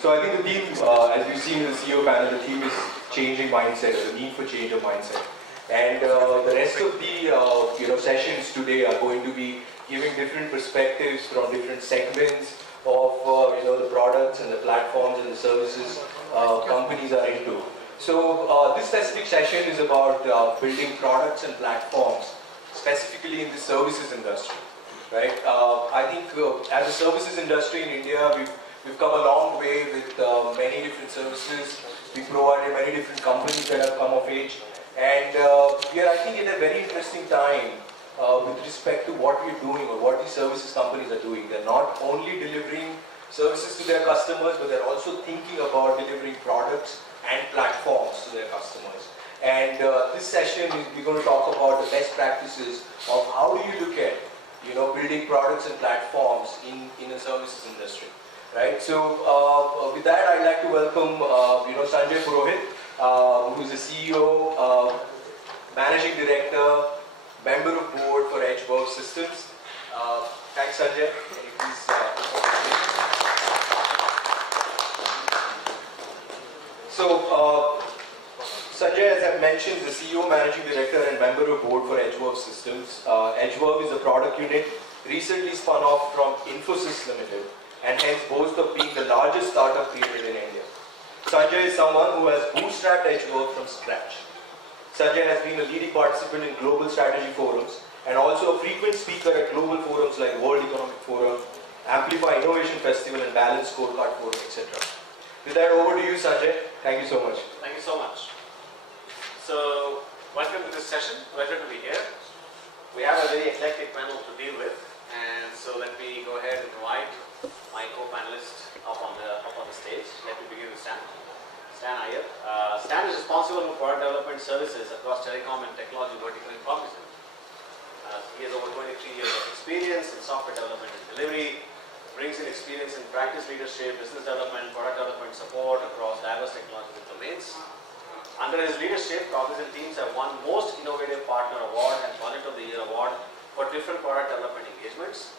So I think the theme, as we've seen in the CEO panel, the theme is changing mindset, or the need for change of mindset. And the rest of the sessions today are going to be giving different perspectives from different segments of the products and the platforms and the services companies are into. So this specific session is about building products and platforms, specifically in the services industry. Right? I think as a services industry in India, we've come a long way with many different services. We provided many different companies that have come of age. And we are, I think, in a very interesting time with respect to what we're doing or what these services companies are doing. They're not only delivering services to their customers, but they're also thinking about delivering products and platforms to their customers. And this session, we're going to talk about the best practices of how do you look at building products and platforms in a services industry. Right? So with that, I'd like to welcome Sanjay Purohit, who is the CEO, Managing Director, Member of Board for Edgeworth Systems. Thanks, Sanjay. Can you please Sanjay, as I mentioned, the CEO, Managing Director and Member of Board for Edgeworth Systems. Edgeworth is a product unit recently spun off from Infosys Limited and hence boasts of being the largest startup created in India. Sanjay is someone who has bootstrapped Edgeworth from scratch. Sanjay has been a leading participant in global strategy forums and also a frequent speaker at global forums like World Economic Forum, Amplify Innovation Festival and Balance Scorecard Forum, etc. With that, over to you, Sanjay. Thank you so much. Thank you so much. So, welcome to this session. Pleasure to be here. We have a very eclectic panel to deal with, and so let me go ahead and invite my co-panelist up on the stage. Let me begin with Stan. Stan Iyer. Stan is responsible for product development services across telecom and technology vertical in Cognizant. He has over 23 years of experience in software development and delivery, brings in experience in practice leadership, business development, product development support across diverse technological domains. Under his leadership, Cognizant teams have won Most Innovative Partner Award and Project of the Year Award for different product development engagements.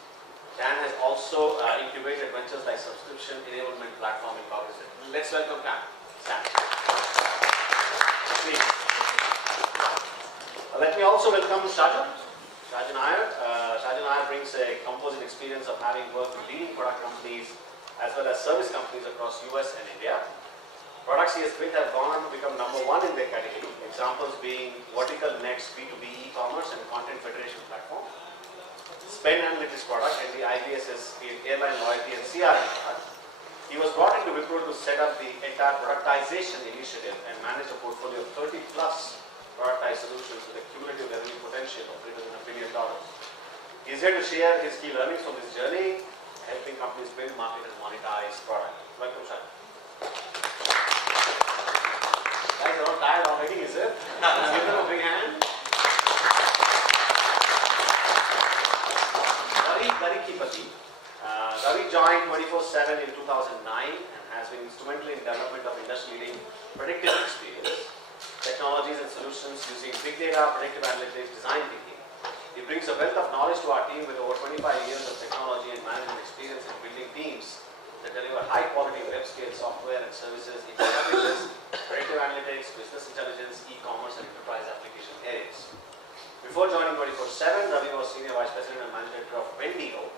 Dan has also incubated ventures like subscription enablement platform in Cognizant. Let's welcome Stan. Let me also welcome Shajan Iyer. Shajan Iyer brings a composite experience of having worked with leading product companies as well as service companies across US and India. Products he has built have gone on to become #1 in their category. Examples being Vertical Next B2B e-commerce and content federation platform, Spend Analytics product, and the IBSS airline loyalty and CRM product. He was brought into Wipro to set up the entire productization initiative and manage a portfolio of 30+ productized solutions with a cumulative revenue potential of greater than $1 billion. He is here to share his key learnings from this journey, helping companies build, market, and monetize product. Welcome, Shajan. Guys are all tired already, is it? Let's give them a big hand. Ravi Kipati. Ravi joined 24/7 in 2009 and has been instrumental in development of industry-leading predictive experience, technologies and solutions using big data, predictive analytics, design thinking. He brings a wealth of knowledge to our team with over 25 years of technology and management experience in building teams that deliver high-quality web-scale software and services in databases, predictive analytics, business intelligence, e-commerce, and enterprise application areas. Before joining 24/7, Ravi was Senior Vice President and Managing Director of Wendigo,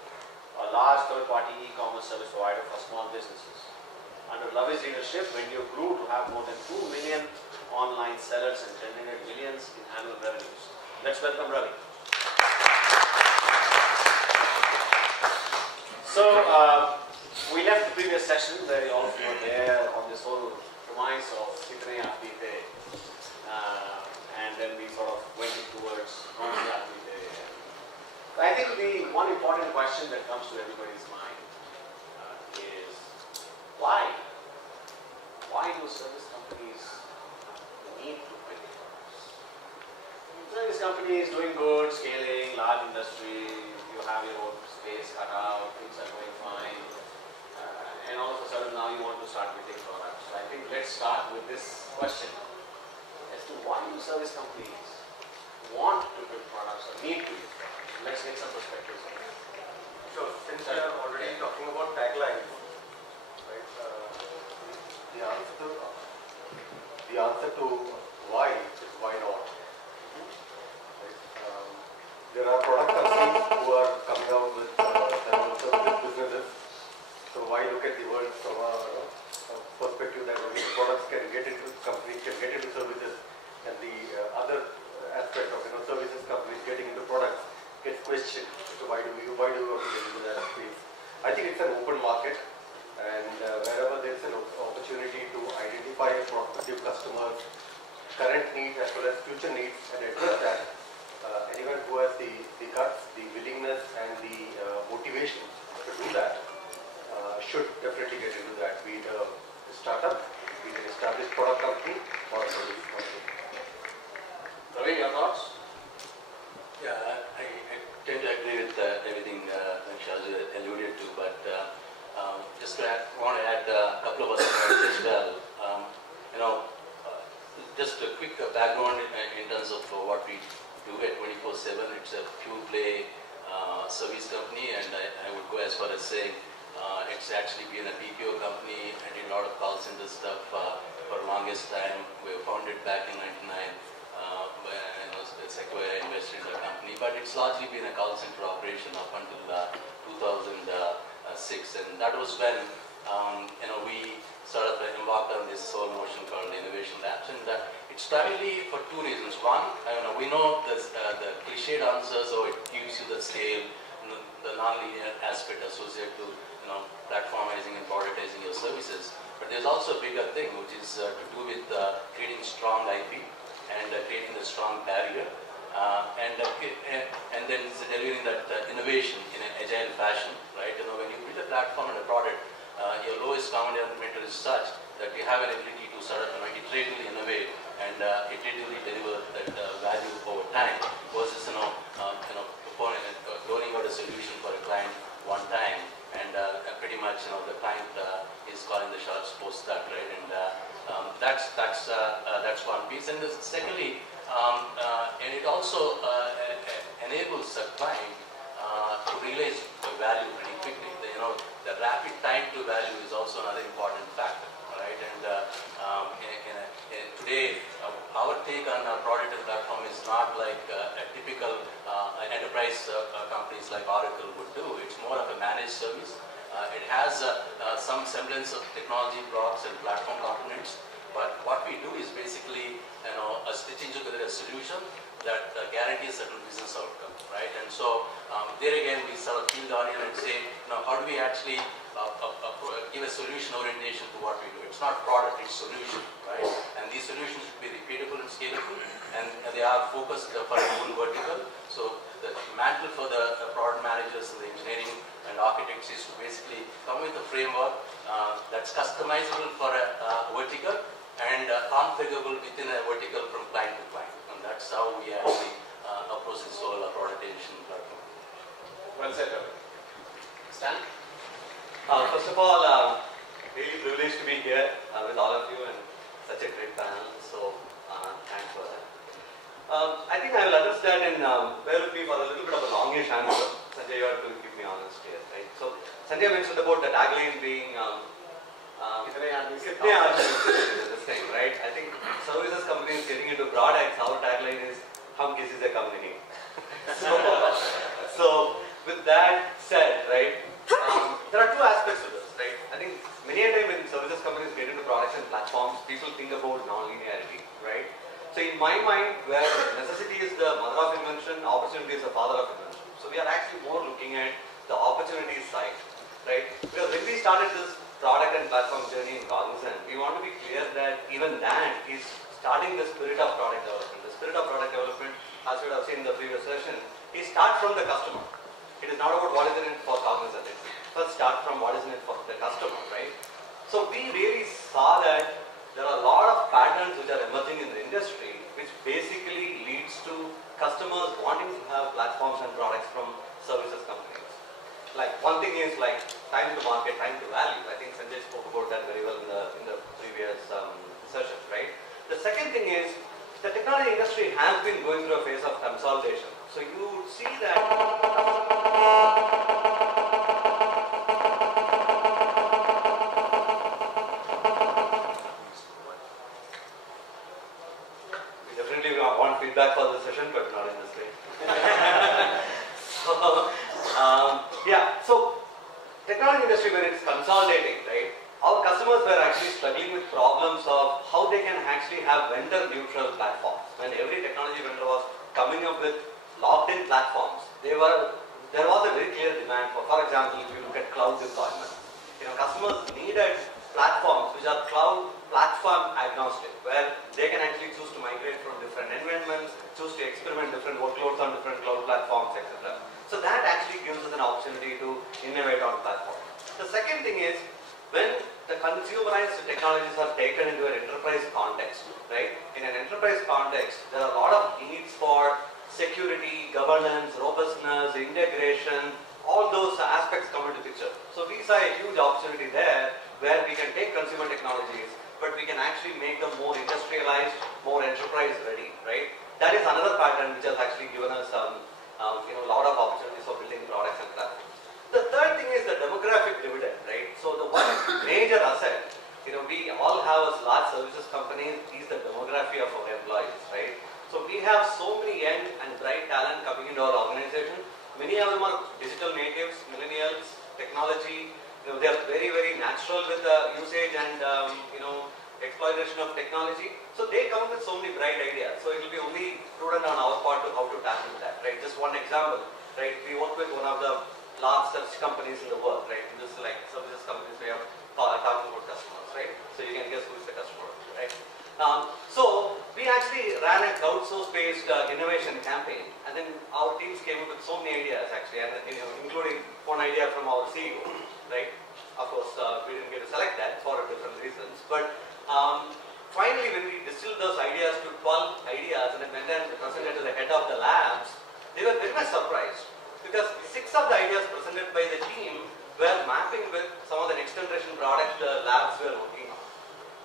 a large third-party e-commerce service provider for small businesses. Under Ravi's leadership, Wendigo grew to have more than 2 million online sellers and generated millions in annual revenues. Let's welcome Ravi. So, we left the previous session where all of you were there on this whole premise of Kitne Aapki The, and then we sort of went towards Kaunsi Aapki The. I think the one important question that comes to everybody's mind is why? Why do service companies need to build products? Service companies doing good, scaling, large industry, you have your own space cut out, things are going fine. And all of a sudden now you want to start building products. So I think let's start with this question as to why do service companies want to build products or need to build products. Let's get some perspectives on that. Sure. Since we are already talking about taglines, right? So the answer to why is why not. Right? There are product companies who are coming out with service businesses. So why look at the world from a perspective that only products can get into, companies can get into services, and the other aspect of services companies getting into products gets questioned. So why do we want to get into that space? I think it's an open market, and wherever there's an opportunity to identify a prospective customer's current needs as well as future needs and address that, anyone who has the guts, the willingness, and the motivation to do that should definitely get into that, be it a startup, be it an established product company, or a service company. Ravi, your thoughts? Yeah, I tend to agree with everything that Shaju alluded to, but just want to add a couple of other points as well. Just a quick background in terms of what we do at 24/7. It's a pure play service company, and I would go as far as saying it's actually been a BPO company. I did a lot of call center stuff for the longest time. We were founded back in '99. Sequoia invested in the company, but it's largely been a call center operation up until 2006, and that was when we sort of embarked on this whole notion called Innovation Labs, and it's primarily for two reasons. One, we know the cliched answer, so it gives you the scale, the non-linear aspect associated to platformizing and productizing your services, but there's also a bigger thing, which is to do with creating strong IP and creating a strong barrier. And then it's delivering that innovation in an agile fashion, right? When you build a platform and a product, your lowest common denominator is such that you have an ability to sort of iteratively innovate and iteratively deliver that value over time, versus rolling out a solution for a client one time and pretty much the client is calling the shots post that, right? And that's one piece. And secondly, and it also enables a client to realize the value pretty quickly. The rapid time to value is also another important factor, right? And today, our take on our product and platform is not like a typical enterprise companies like Oracle would do. It's more of a managed service. It has some semblance of technology blocks and platform components, but what we do is basically stitching together a solution that guarantees certain business outcome, right? And so there again we sort of peel the onion and say, how do we actually give a solution orientation to what we do? It's not product, it's solution, right? And these solutions should be repeatable and scalable, and they are focused for a whole vertical. So the mantle for the product managers and the engineering and architects is to basically come with a framework that's customizable for a vertical and configurable within a vertical from client to client. And that's how we actually approach this whole productization platform. Well said, Ravi. Stan? First of all, really privileged to be here with all of you and such a great panel. So thanks for that. I think I will address that and bear with me for a little bit of a longish answer. Sanjay, you have to keep me honest here, right? So Sanjay mentioned about the tagline being this thing, right? I think services companies getting into products, our tagline is "Hum kisi se kam nahi." So with that said, right, there are two aspects to this, right? I think many a time when services companies get into products and platforms, people think about non-linearity, right? So in my mind, where necessity is the mother of invention, opportunity is the father of invention. So we are actually more looking at the opportunity side, right? Because when we started this product and platform journey in Cognizant, we want to be clear that even that is starting the spirit of product development. The spirit of product development, as you would have seen in the previous session, is start from the customer. It is not about what is in it for Cognizant. It's first start from what is in it for the customer, right? So we really saw that there are a lot of patterns which are emerging in the industry, which basically leads to customers wanting to have platforms and products from services companies. Like one thing is like time to market, time to value. I think Sanjay spoke about that very well in the previous session, right? The second thing is the technology industry has been going through a phase of consolidation. So you would see that consolidating, right? Our customers were actually struggling with problems of how they can actually have vendor neutral platforms. When every technology vendor was coming up with locked in platforms, there was a very clear demand for example, if you look at cloud deployment, customers needed platforms which are cloud platform agnostic, where they can actually choose to migrate from different environments, choose to experiment different workloads on different cloud platforms, etc. So that actually gives us an opportunity to innovate on platform. The second thing is, when the consumerized technologies are taken into an enterprise context, right? In an enterprise context, there are a lot of needs for security, governance, robustness, integration, all those aspects come into picture. So we saw a huge opportunity there where we can take consumer technologies, but we can actually make them more industrialized, more enterprise ready, right? That is another pattern which has actually given us a lot of opportunities for building products and platforms. The third thing is the demographic dividend, right? So the one major asset, we all have as large services companies, is the demography of our employees, right? So we have so many young and bright talent coming into our organization. Many of them are digital natives, millennials, technology. They are very, very natural with the usage and exploitation of technology. So they come up with so many bright ideas. So it will be only prudent on our part to how to tap into that, right? Just one example, right? We work with one of the large search companies in the world, right? Just like services companies, we are talking about customers, right? So you can guess who is the customer, right? So we actually ran a crowdsource-based innovation campaign, and then our teams came up with so many ideas actually, and including one idea from our CEO, right? Of course, we didn't get to select that for different reasons, but finally, when we distilled those ideas to 12 ideas and then went and presented to the head of the labs, they were very much surprised because 6 of the ideas presented by the team were mapping with some of the next generation products the labs were working on.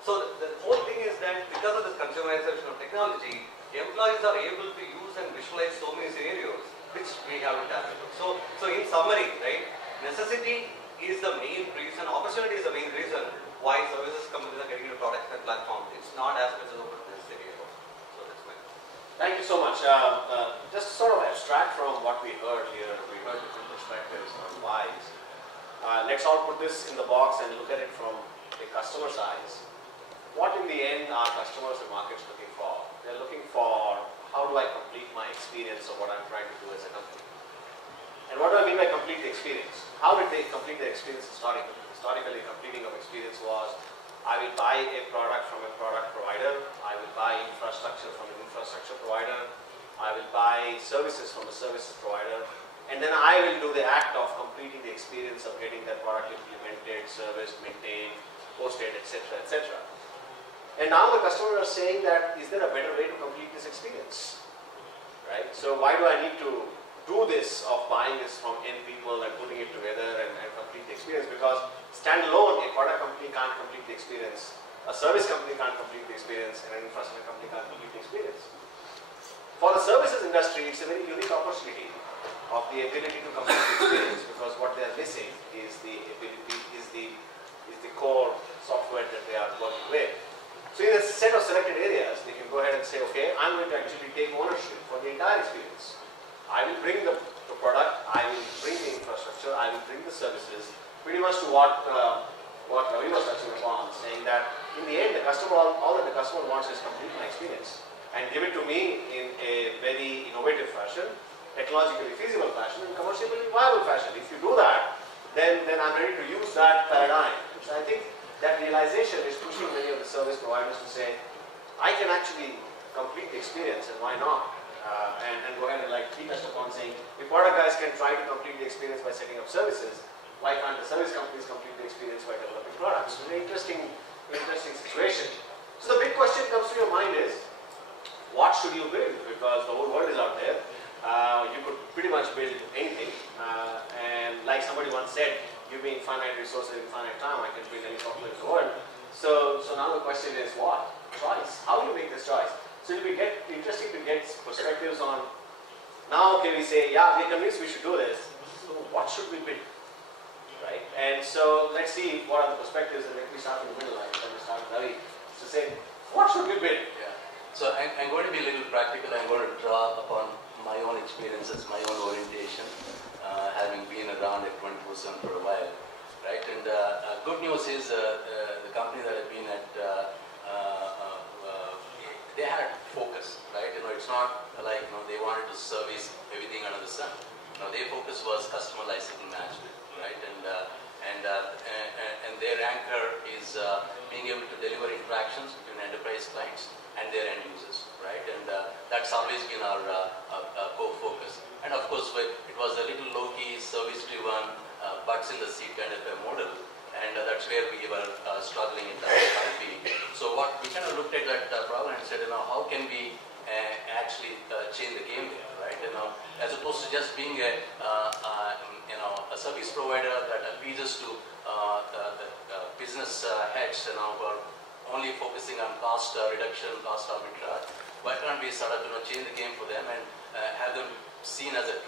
So the whole thing is that because of this consumerization of technology, employees are able to use and visualize so many scenarios which we haven't done. So in summary, right, necessity is the main reason, opportunity is the main reason why services companies are getting into products and platforms. It's not as much as about necessity at all. So that's my. Thank you so much. Just sort of abstract from what we heard here, we heard different perspectives on whys. Let's all put this in the box and look at it from the customer's eyes. What in the end are customers and markets looking for? They're looking for, how do I complete my experience of what I'm trying to do as a company? And what do I mean by complete the experience? How did they complete their experience historically? Historically, completing of experience was, I will buy a product from a product provider, I will buy infrastructure from an infrastructure provider, I will buy services from a services provider, and then I will do the act of completing the experience of getting that product implemented, serviced, maintained, posted, etc., etc. And now the customer is saying that, is there a better way to complete this experience? Right? So why do I need to do this of buying this from N people and putting it together and complete the experience? Because standalone, a product company can't complete the experience, a service company can't complete the experience, and an infrastructure company can't complete the experience. For the services industry, it's a very unique opportunity of the ability to complete the experience, because what they are missing is the ability, is the core software that they are working with. So in a set of selected areas, they can go ahead and say, okay, I'm going to actually take ownership for the entire experience. I will bring the product, I will bring the infrastructure, I will bring the services, pretty much to what Ravi was touching upon, saying that in the end, the customer, all that the customer wants is complete my experience and give it to me in a very innovative fashion, technologically feasible fashion, and commercially viable fashion. If you do that, then I'm ready to use that paradigm. So I think that realization is pushing many of the service providers to say, I can actually complete the experience, and why not? And go ahead and like he touched upon saying, if product guys can try to complete the experience by setting up services, why can't the service companies complete the experience by developing products? Very interesting situation. So the big question comes to your mind is, what should you build? Because the whole world is out there. You could pretty much build anything. And like somebody once said, you being finite resources in finite time, I can build any software in the world. So now the question is what? Choice. How do you make this choice? So it'll be interesting to get perspectives on, now okay, we say, yeah, we're convinced we should do this, so what should we build, right? And so let's see what are the perspectives, and let me start in the middle, let me start with Ravi, to say, what should we build? Yeah. So I'm going to be a little practical. I'm going to draw upon my own experiences, my own orientation, having been around at 24/7 for a while. right? And good news is the company that I've been at, they had focus, right? It's not like they wanted to service everything under the sun. Their focus was customer lifecycle management, right? And their anchor is being able to deliver interactions between enterprise clients and their end users, right? And that's always been our core focus. And of course, it was a little low-key, service-driven, butts in the seat kind of a model. And that's where we were struggling in terms of IP. So what we kind of looked at that problem and said, how can we actually change the game there, right? As opposed to just being a service provider that appeases to the business heads, who are only focusing on cost reduction, cost arbitrage. Why can't we sort of change the game for them and have them seen as a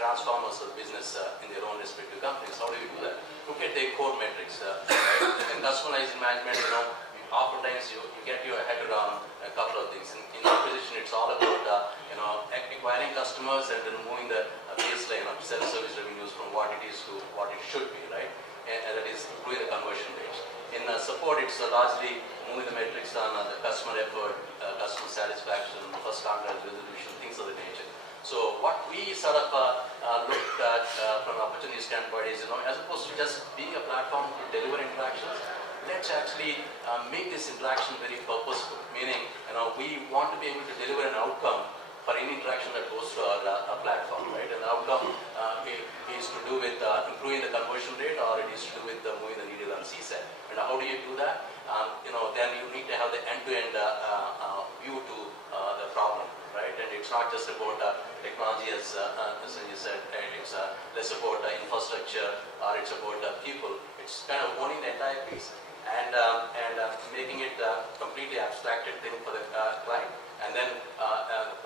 transformers of business in their own respective companies? How do we do that? Look at their core metrics. Right? In customer management, oftentimes you get your head around a couple of things. In acquisition, it's all about acquiring customers and then moving the baseline of self-service revenues from what it is to what it should be, right? And that is improving the conversion rates. In support, it's largely moving the metrics on the customer effort, customer satisfaction, first contact resolution, things of the nature. So what we sort of looked at from an opportunity standpoint is, as opposed to just being a platform to deliver interactions, let's actually make this interaction very purposeful. Meaning, we want to be able to deliver an outcome for any interaction that goes to our platform, right? And the outcome is to do with improving the conversion rate, or it is to do with moving the needle on CSAT. And how do you do that? Then you need to have the end-to-end view to the problem, right? And it's not just about technology, as you said, it's less about infrastructure, or it's about people. It's kind of owning the entire piece and making it a completely abstracted thing for the client, and then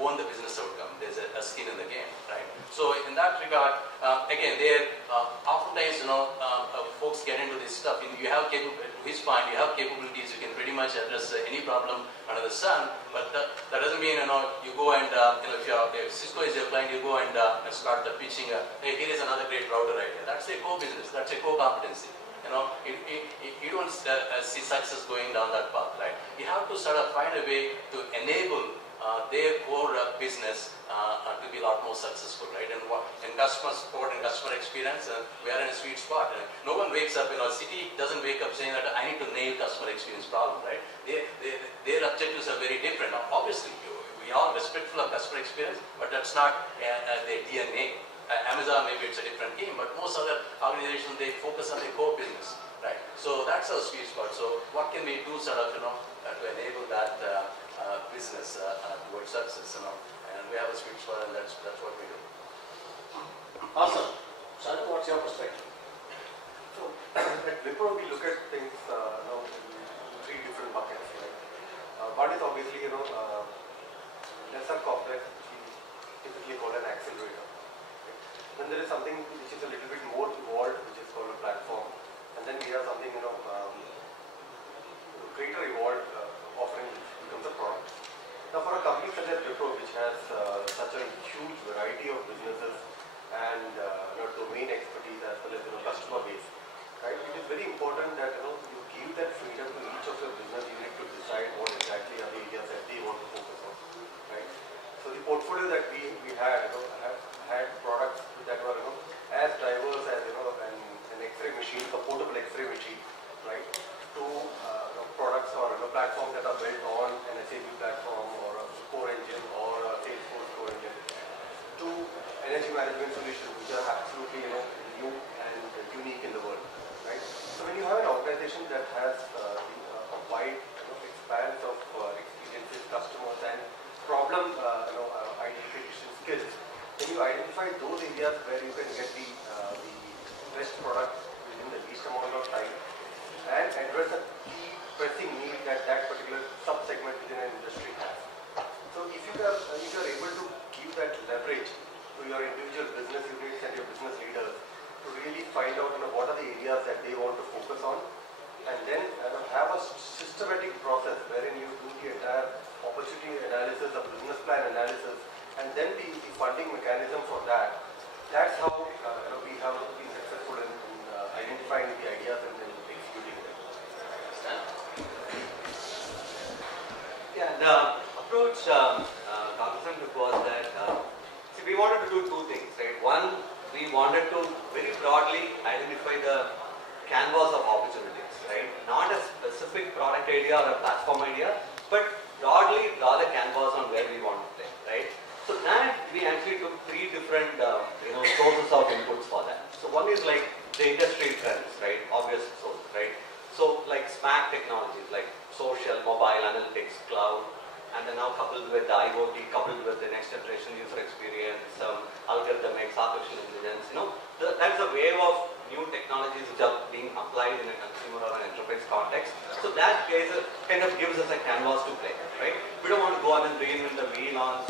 own the business outcome. There's a skin in the game, right? So in that regard, again, oftentimes, folks get into this stuff. You have to his point, you have capabilities, you can pretty much address any problem under the sun, but that doesn't mean, you go and, if Cisco is your client, you go and start pitching, hey, here is another great router idea. That's a core business, that's a core competency. You don't see success going down that path, right? You have to sort of find a way to enable their core business to be a lot more successful, right? And in customer support and customer experience, we are in a sweet spot. No one wakes up, Citi doesn't wake up saying that I need to nail customer experience problem, right? Their objectives are very different. Now, obviously, we are respectful of customer experience, but that's not their DNA. Amazon, maybe it's a different game, but most other organizations, they focus on their core business, right? So that's our sweet spot. So what can we do sort of, to enable that business towards success, and we have a sweet spot, and that's what we do. Awesome. Shanu, what's your perspective? So at Wipro, we look at things in three different buckets, right? One is obviously, lesser complex, which we typically call an accelerator. Then there is something which is a little bit more evolved, which is called a platform. And then we have something, greater evolved offering, which becomes a product. Now for a company such as Wipro, which has such a huge variety of businesses and domain expertise as well as customer base, right? It is very important that you give that freedom to each of your business unit to decide what exactly are the areas that they want to focus on, right? So the portfolio that we had, had products that were as diverse as an X-ray machine, a portable X-ray machine, right? To products or platforms that are built on an SAP platform or a core engine or a Salesforce core engine, to energy management solutions which are absolutely new and unique in the world, right? So when you have an organization that has a wide expanse of experiences, customers, and problem identification skills, then you identify those areas where you can get the best product within the least amount of time and address a key pressing need that that particular sub-segment within an industry has. So if you are able to give that leverage to your individual business units and your business leaders to really find out what are the areas that they want to focus on, and then have a systematic process wherein you do the entire opportunity analysis, a business plan analysis, and then the funding mechanism for that. That's how we have been successful in identifying wanted to do two things, right? One, we wanted to very broadly identify the canvas of opportunities, right? Not a specific product idea or a platform idea, but broadly draw the canvas on where we want to play, right? So that we actually took three different sources of inputs for that. So one is like the industry trends, right? Obvious source, right? So like SMAC technologies like social, mobile, analytics, cloud, and then now coupled with the IoT, coupled with the next generation user experience, algorithmics, artificial intelligence, that's a wave of new technologies which are being applied in a consumer or an enterprise context. So that kind of gives us a canvas to play, right? We don't want to go on and reinvent the wheel on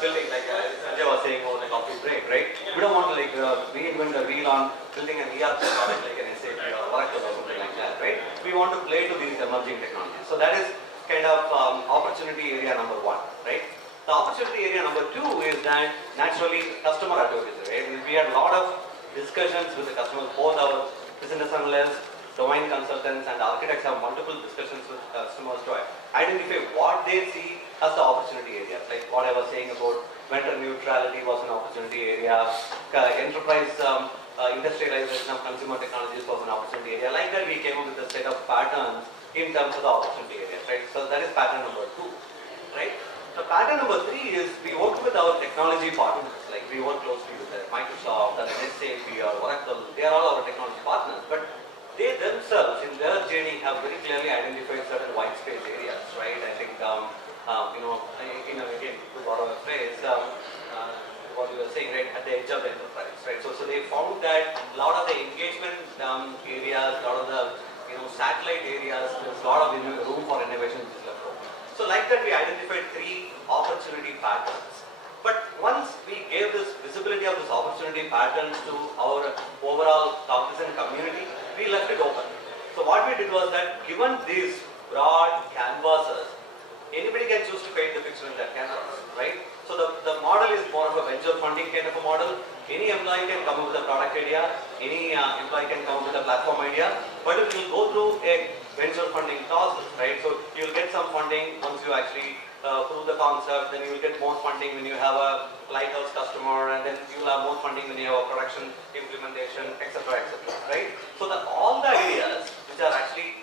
building, like Sanjay was saying over the coffee break, right? We don't want to reinvent the wheel on building an ERP product like an SAP or Oracle or something like that, right? We want to play to these emerging technologies. So that is kind of opportunity area number one, right? The opportunity area number two is that naturally customer advocacy, right? We had a lot of discussions with the customers, both our business analysts, domain consultants and architects have multiple discussions with customers to identify what they see as the opportunity areas. Like what I was saying about vendor neutrality was an opportunity area, enterprise industrialization of consumer technologies was an opportunity area. Like that we came up with a set of patterns in terms of the opportunity areas, right? So that is pattern number two, right? So pattern number three is we work with our technology partners, like we work closely with Microsoft, an SAP or Oracle, they are all our technology partners, but they themselves in their journey have very clearly identified certain white space areas, right? I think, again, to borrow a phrase, what you were saying, right, at the edge of the enterprise, right? So they found that a lot of the engagement areas, a lot of the satellite areas, there's a lot of room for innovation which is left over. So like that we identified three opportunity patterns. But once we gave this visibility of this opportunity patterns to our overall Cognizant community, we left it open. So what we did was that given these broad canvases, anybody can choose to paint the picture in that canvas, right? So the model is more of a venture funding kind of a model. Any employee can come up with a product idea, any employee can come up with a platform idea, but it will go through a venture funding process, right? So you'll get some funding once you actually prove the concept, then you will get more funding when you have a lighthouse customer, and then you will have more funding when you have a production implementation, etc., right? So all the ideas which are actually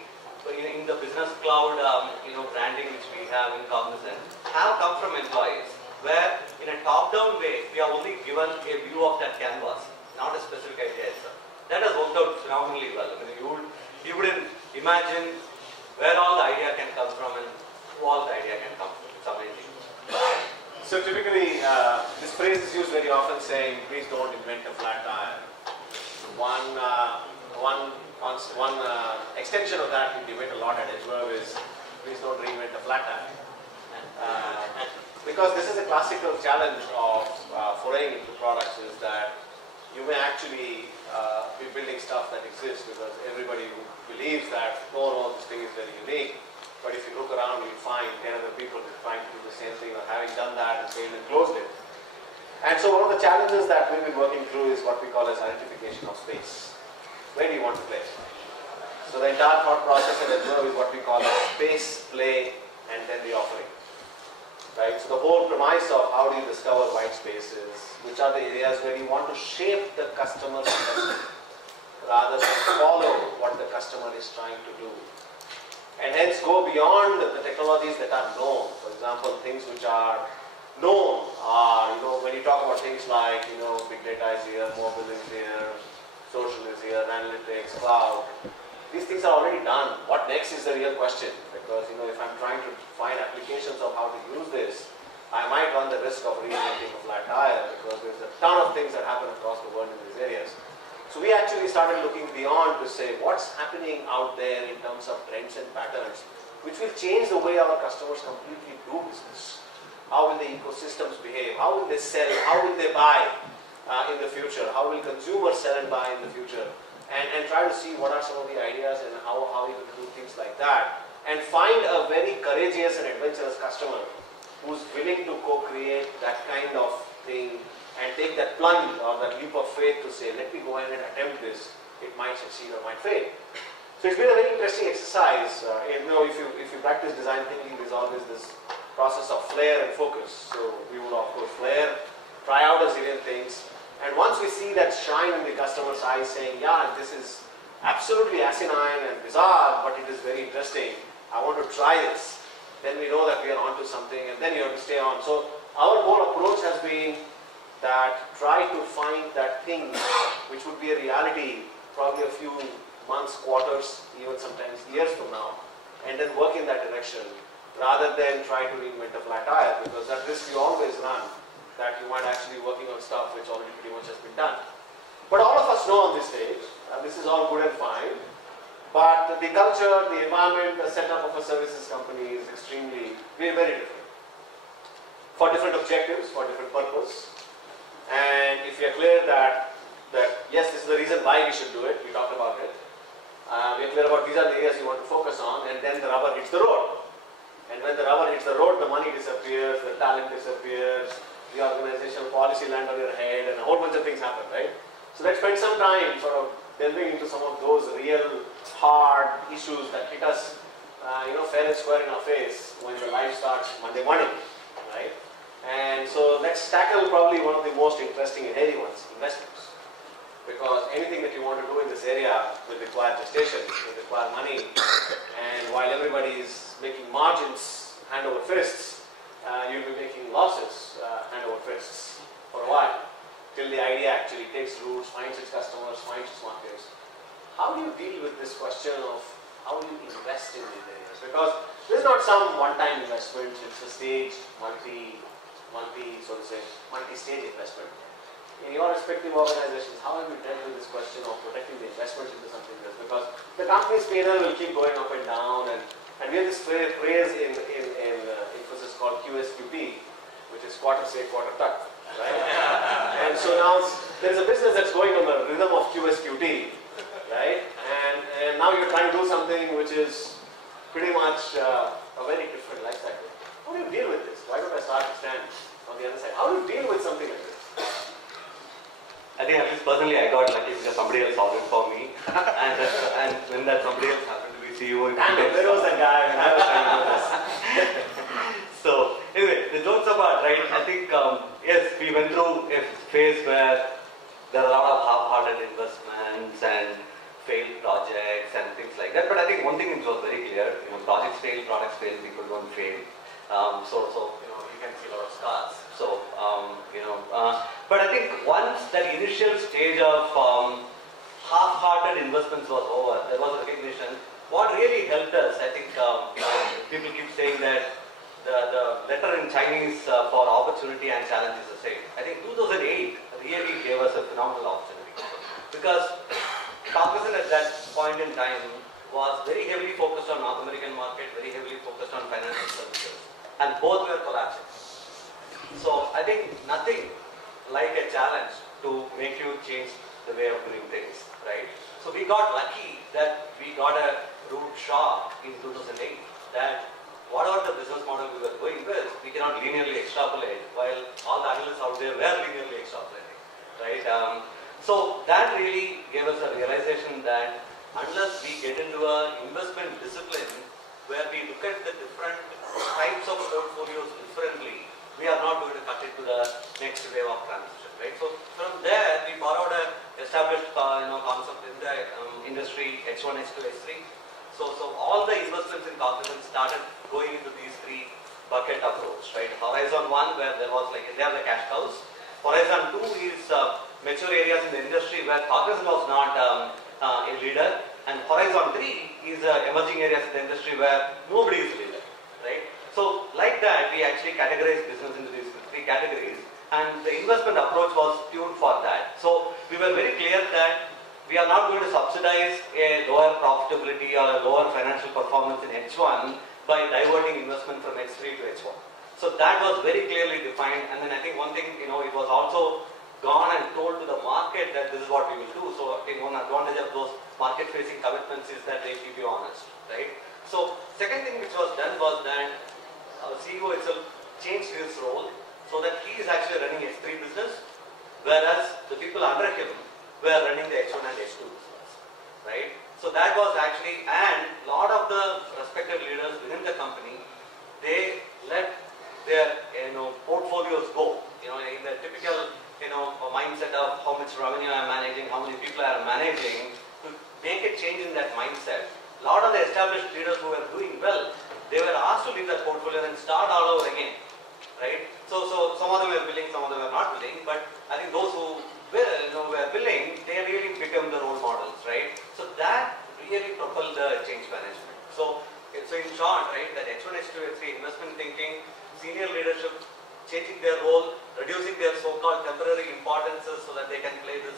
in the business cloud, branding which we have in Cognizant have come from employees, where in a top-down way we are only given a view of that canvas, not a specific idea itself. That has worked out phenomenally well. I mean, you wouldn't imagine where all the idea can come from and who all the idea can come from. It's amazing. So typically, this phrase is used very often, saying, "Please don't invent a flat tire." One extension of that we debate a lot at Edgeverve is, "Please don't reinvent a flat tire." Because this is a classical challenge of foraying into products, is that you may actually be building stuff that exists because everybody believes that, no, this thing is very unique. But if you look around, you'll find 10 other people trying to do the same thing or having done that and failed and closed it. And so one of the challenges that we've been working through is what we call as identification of space. Where do you want to play? So the entire thought process at Edgeverve is what we call as space, play, and then the offering. Right? So the whole premise of how do you discover white spaces, which are the areas where you want to shape the customer's investment rather than follow what the customer is trying to do. And hence go beyond the technologies that are known. For example, things which are known are, when you talk about things like, big data is here, mobile is here, social is here, analytics, cloud. These things are already done. What next is the real question? Because, if I'm trying to find applications of how to use this, I might run the risk of reinventing a flat tire because there's a ton of things that happen across the world in these areas. So we actually started looking beyond to say what's happening out there in terms of trends and patterns, which will change the way our customers completely do business. How will the ecosystems behave? How will they sell? How will they buy in the future? How will consumers sell and buy in the future? And try to see what are some of the ideas and how we will do things like that. And find a very courageous and adventurous customer who's willing to co-create that kind of thing and take that plunge or that leap of faith to say, let me go ahead and attempt this. It might succeed or might fail. So it's been a very interesting exercise. If you practice design thinking, there's always this process of flare and focus. So we would of course flare try out a zillion things. And once we see that shine in the customer's eyes saying, yeah, this is absolutely asinine and bizarre, but it is very interesting, I want to try this, then we know that we are onto something, and then you have to stay on. So our whole approach has been that try to find that thing which would be a reality probably a few months, quarters, even sometimes years from now, and then work in that direction rather than try to reinvent a flat tire, because that risk you always run, that you might actually be working on stuff which already pretty much has been done. But all of us know on this stage, this is all good and fine, but the culture, the environment, the setup of a services company is extremely, very, very different. For different objectives, for different purpose. And if we are clear that yes, this is the reason why we should do it, we talked about it. We are clear about these are the areas you want to focus on, and then the rubber hits the road. And when the rubber hits the road, the money disappears, the talent disappears, the organizational policy land on your head, and a whole bunch of things happen, right? So let's spend some time sort of delving into some of those real hard issues that hit us, fair and square in our face when the life starts Monday morning, right? And so let's tackle probably one of the most interesting and hairy ones, investments. Because anything that you want to do in this area will require gestation, will require money, and while everybody is making margins hand over fists, you'll be making losses hand over fists for a while, till the idea actually takes roots, finds its customers, finds its markets. How do you deal with this question of how do you invest in these areas? Because this is not some one-time investment, it's a staged, multi-stage investment. In your respective organizations, how have you dealt with this question of protecting the investment into something else? Because the company's P&L will keep going up and down, and we have this phrase in Infosys called QSQP, which is quarter say, quarter tuck, right? And so now there is a business that's going on the rhythm of QSQT, right? And now you're trying to do something which is pretty much a very different life cycle. How do you deal with this? Why don't I start to stand on the other side? How do you deal with something like this? I think at least personally I got lucky because somebody else solved it for me. and when that somebody else happened to be CEO. Damn it, where was that guy when I was trying to do this? So anyway, the jokes apart, right? I think yes, we went through a phase where there are a lot of half-hearted investments and failed projects and things like that. But I think one thing which was very clear, projects fail, products fail, people don't fail. So you can see a lot of scars. So but I think once that initial stage of half-hearted investments was over, there was a recognition. What really helped us, I think, people keep saying that the letter in Chinese for opportunity and challenge is the same. I think 2008 really gave us a phenomenal opportunity because Cognizant at that point in time was very heavily focused on North American market, very heavily focused on financial services, and both were collapsing. So I think nothing like a challenge to make you change the way of doing things, right? So we got lucky that we got a root shock in 2008 that whatever the business model we were going with, we cannot linearly extrapolate while all the analysts out there were linearly extrapolating, right? So that really gave us a realization that unless we get into an investment discipline where we look at the different types of portfolios differently, we are not going to cut into the next wave of transition, right? So from there, we borrowed an established concept in the industry, H1, H2, H3. So all the investments in Cognizant started going into these three bucket approach, right? Horizon 1, where there was they are the cash cows. Horizon 2 is mature areas in the industry where Cognizant was not a leader. And Horizon 3 is emerging areas in the industry where nobody is a leader, right? So like that, we actually categorized business into these three categories. And the investment approach was tuned for that. So we were very clear that we are not going to subsidize a lower profitability or a lower financial performance in H1 by diverting investment from H3 to H1. So that was very clearly defined. And then I think one thing, it was also gone and told to the market that this is what we will do. So I think one advantage of those market-facing commitments is that they keep you honest, right? So second thing which was done was that our CEO itself changed his role so that he is actually running H3 business, whereas the people under him were running the H1 and H2 business, right? So that was actually, and a lot of the respective leaders within the company, they let their portfolios go In the typical, mindset of how much revenue I'm managing, how many people I'm managing, to make a change in that mindset. A lot of the established leaders who were doing well, they were asked to leave that portfolio and start all over again, right? So some of them were willing, some of them were not willing, but I think those who were willing, they really become the role models, right? So that really propelled the change management. So in short, right, that H1, H2, H3 investment thinking, senior leadership changing their role, reducing their so-called temporary importances so that they can play this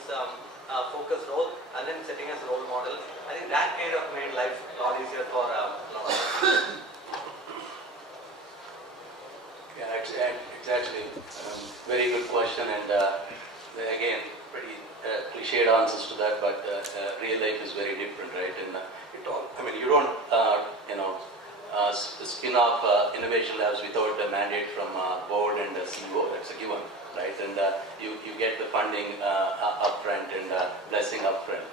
focused role, and then setting as a role model. I think that kind of made life a lot easier for a lot of us. Yeah, exactly. Very good question, and again, pretty cliched answers to that, but real life is very different, right? And you don't, spin off innovation labs without a mandate from board and CEO. That's a given, right? And you get the funding upfront and blessing upfront.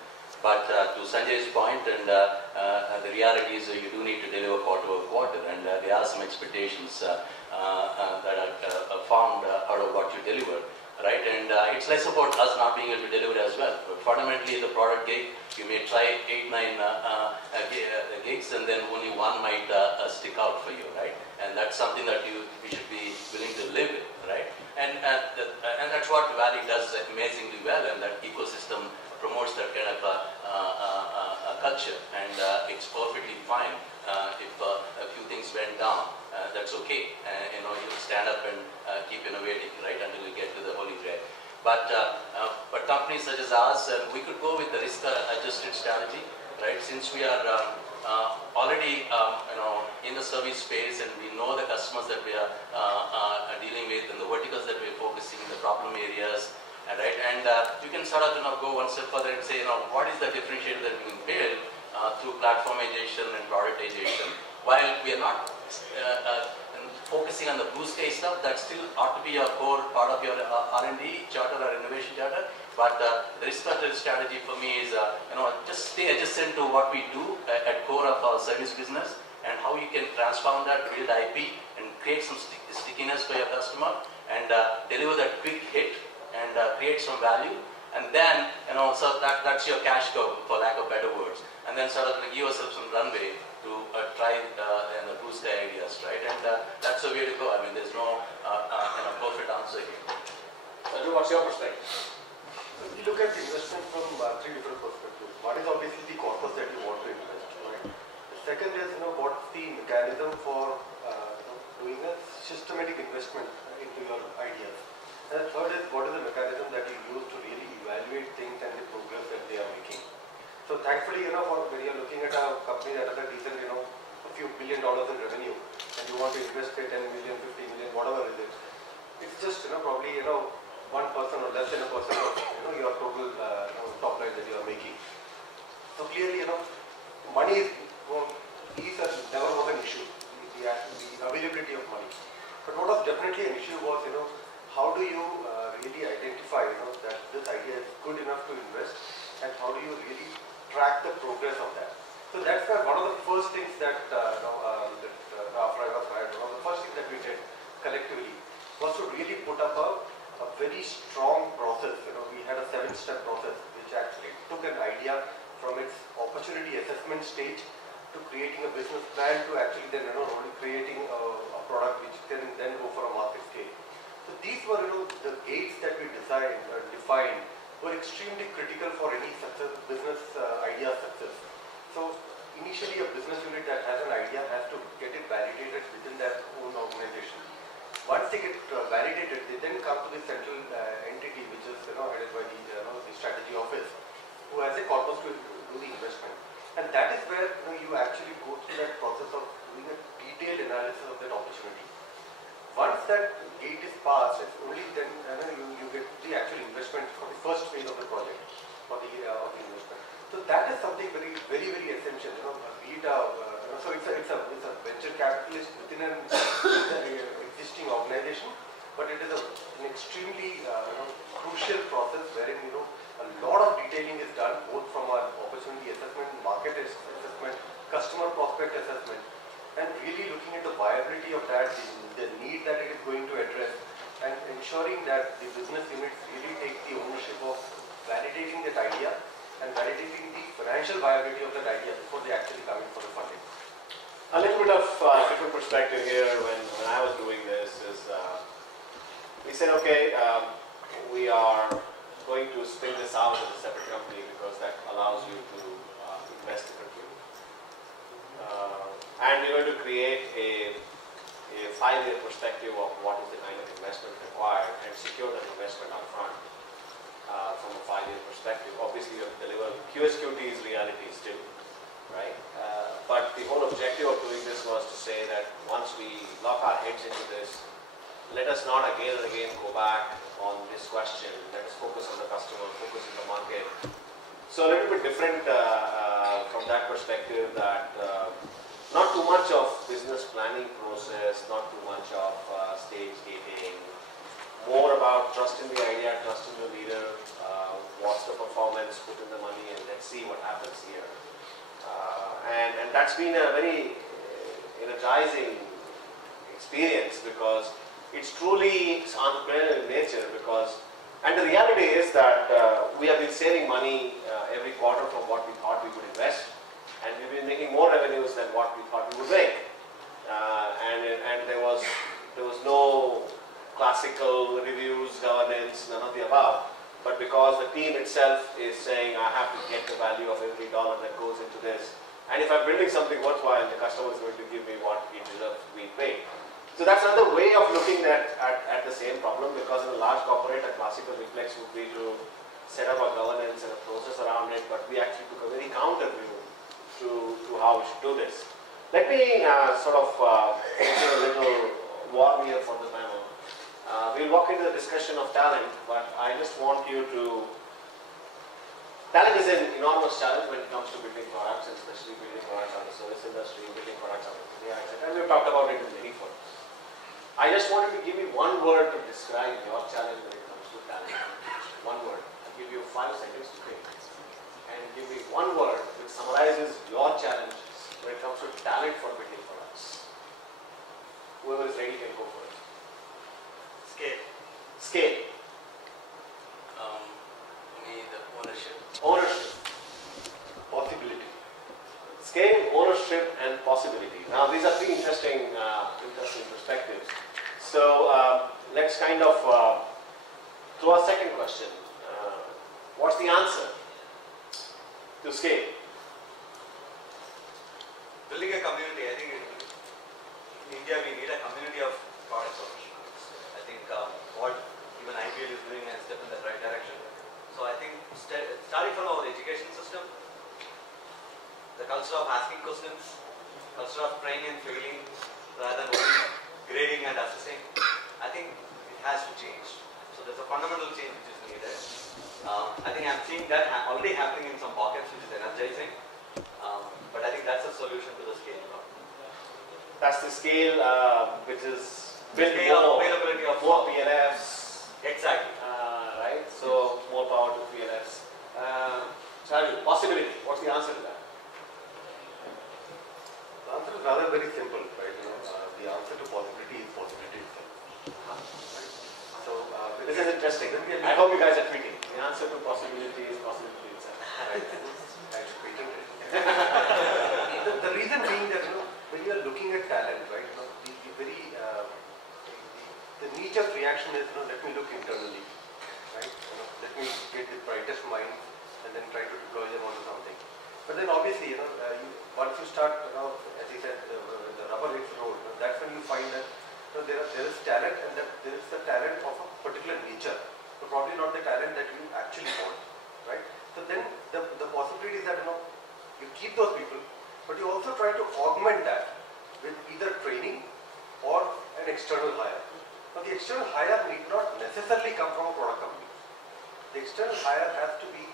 But to Sanjay's point, and the reality is you do need to deliver quarter over quarter, and there are some expectations that are formed out of what you deliver, right? And it's less about us not being able to deliver as well. But fundamentally, the product gig, you may try 8, 9 gigs, and then only one might stick out for you, right? And that's something that we should be willing to live with, right? And that's what Valley does amazingly well, and that ecosystem promotes that kind of culture, and it's perfectly fine if a few things went down. That's okay. You stand up and keep innovating, right, until you get to the holy grail. But companies such as ours, we could go with the risk-adjusted strategy, right? Since we are already in the service space, and we know the customers that we are dealing with, and the verticals that we are focusing, the problem areas. Right, and you can sort of go one step further and say, what is the differentiator that we can build through platformization and productization? While we are not focusing on the blue sky stuff, that still ought to be a core part of your R&D charter or innovation charter. But the risk-adjusted strategy for me is, just stay adjacent to what we do at core of our service business, and how you can transform that, build IP, and create some stickiness for your customer, and deliver that quick hit, and create some value, and then so that's your cash cow, for lack of better words, and then sort of give yourself some runway to try and boost the ideas, right? And that's the way to go. I mean, there's no perfect answer here. Sanju, what's your perspective? So we look at investment from 3 different perspectives. One is obviously the corpus that you want to invest, right? The second is what's the mechanism for doing a systematic investment into your ideas. And the third is what is the mechanism that you use to really evaluate things and the progress that they are making. So thankfully, when you're looking at a company that has a decent, a few $1 billion in revenue, and you want to invest $10 million, $50 million, whatever it is, it's just probably 1% or less than 1% of your total top line that you are making. So clearly, money never was an issue. The availability of money. But what was definitely an issue was how do you really identify that this idea is good enough to invest, and how do you really track the progress of that? So that's one of the first things that after I was hired, one of the first things that we did collectively was to really put up a very strong process. We had a 7-step process which actually took an idea from its opportunity assessment stage to creating a business plan to actually then creating a product which can then go for a market scale. So these were, the gates that we defined were extremely critical for any success, business idea success. So initially a business unit that has an idea has to get it validated within their own organization. Once they get validated, they then come to the central entity which is headed by the strategy office, who has a corpus to do the investment. And that is where you actually go through that process of doing a detailed analysis of that opportunity. Once that gate is passed, it's only then you get the actual investment for the first phase of the project, for the investment. So that is something very, very, very essential. So it's a venture capitalist within an existing organization, but it is an extremely crucial process wherein a lot of detailing is done both from our opportunity assessment, market assessment, customer prospect assessment, and really looking at the viability of that, the need that it is going to address, and ensuring that the business units really take the ownership of validating that idea and validating the financial viability of that idea before they actually come in for the funding. A little bit of different perspective here when I was doing this is we said, okay, we are going to spin this out as a separate company because that allows you to invest differently. And we're going to create a 5-year perspective of what is the kind of investment required and secure that investment up front from a 5-year perspective. Obviously, you have to deliver QSQT's realities too, right? But the whole objective of doing this was to say that once we lock our heads into this, let us not again and again go back on this question. Let us focus on the customer, focus on the market. So a little bit different from that perspective that not too much of business planning process, not too much of stage gating, more about trust in the idea, trust in the leader, what's the performance, put in the money, and let's see what happens here. And that's been a very energizing experience because it's truly entrepreneurial in nature because, and the reality is that we have been saving money every quarter from what we thought we would invest, and we've been making more revenues than what we thought we would make. And there was no classical reviews, governance, none of the above. But because the team itself is saying, I have to get the value of every dollar that goes into this. And if I'm building something worthwhile, the customer is going to give me what it deserves to be paid. So that's another way of looking at the same problem, because in a large corporate, a classical reflex would be to set up a governance and a process around it, but we actually took a very counter view to how we should do this. Let me sort of make it a little warm here for the panel. We'll walk into the discussion of talent, but I just want you to... Talent is an enormous challenge when it comes to building products, and especially building products out of the service industry, building products out of India, etc. And we've talked about it in many forms. I just wanted to give you one word to describe your challenge when it comes to talent. One word. I'll give you 5 seconds to think. And give me one word which summarizes your challenge when it comes to talent for building products. Whoever is ready can go first. Scale. Scale. The ownership. Ownership. Possibility. Scale, ownership, and possibility. Now these are 3 interesting perspectives. So let's kind of throw a second question. What's the answer to scale? Building a community, I think in India we need a community of product professionals. I think what even IPL is doing is step in the right direction. So I think starting from our education system, the culture of asking questions, culture of trying and failing rather than only grading and assessing, I think it has to change. So there's a fundamental change which is needed. I think I'm seeing that already happening in some pockets, which is energizing. But I think that's a solution to the scale problem. That's the scale which is built Scale more, availability of more PLFs. Exactly. Right? So more power to PLFs. Charlie, possibility. What's the answer to that? The answer is rather very simple, right? The answer to possibility is possibility itself. Right? So This is interesting. I hope you guys are tweeting. The answer to possibility is possibility itself. Right. I tweeted it. The reason being that when you are looking at talent, right? The knee-jerk reaction is let me look internally, right? Let me get the brightest mind and then try to deploy them onto something. But then obviously, once you start, as you said, the rubber hits the road. That's when you find that there is talent, and that there is the talent of a particular nature, but probably not the talent that you actually want, right? So then the possibility is that you keep those people, but you also try to augment that with either training or an external hire. Now the external hire need not necessarily come from a product company. The external hire has to be